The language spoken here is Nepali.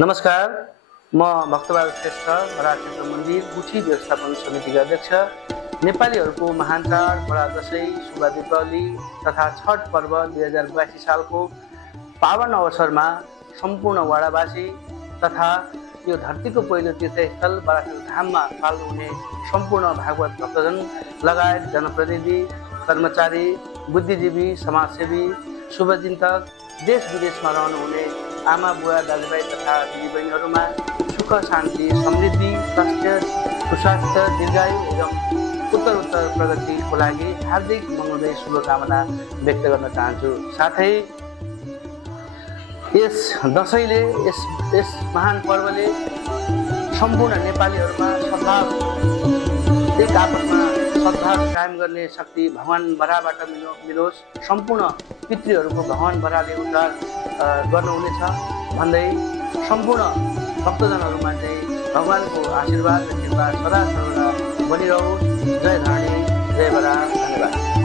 नमस्कार, म भक्तबहादुर श्रेष्ठ, बडा क्षेत्र मन्दिर गुठी व्यवस्थापन समितिका अध्यक्ष। नेपालीहरूको महान चाड बडा दशैँ, शुभ दीपावली तथा छठ पर्व 2082 सालको पावन अवसरमा सम्पूर्ण वाडावासी तथा यो धरतीको पहिलो तीर्थस्थल बडाखेल धाममा पाल्नुहुने सम्पूर्ण भागवत भक्तजन लगायत जनप्रतिनिधि, कर्मचारी, बुद्धिजीवी, समाजसेवी, शुभचिन्तक, देश विदेशमा रहनुहुने आमा बुवा दाजुभाइ तथा दिदीबहिनीहरूमा सुख शान्ति समृद्धि स्वास्थ्य सुस्वास्थ्य दीर्घायु एवं उत्तर प्रगतिको लागि हार्दिक मङ्गलमय शुभकामना व्यक्त गर्न चाहन्छु। साथै यस दशैंले यस महान पर्वले सम्पूर्ण नेपालीहरूमा सद्भाव एक आपसमा सद्भाव कायम गर्ने शक्ति भगवान बराबाट मिलोस्, सम्पूर्ण पितृहरूको भगवान बराले उद्धार गर्नुहुनेछ भन्दै सम्पूर्ण भक्तजनहरूमा चाहिँ भगवानको आशीर्वाद र कृपा सदा सर्वदा बनिरहोस्। जय धरणी, जय बरा, धन्यवाद।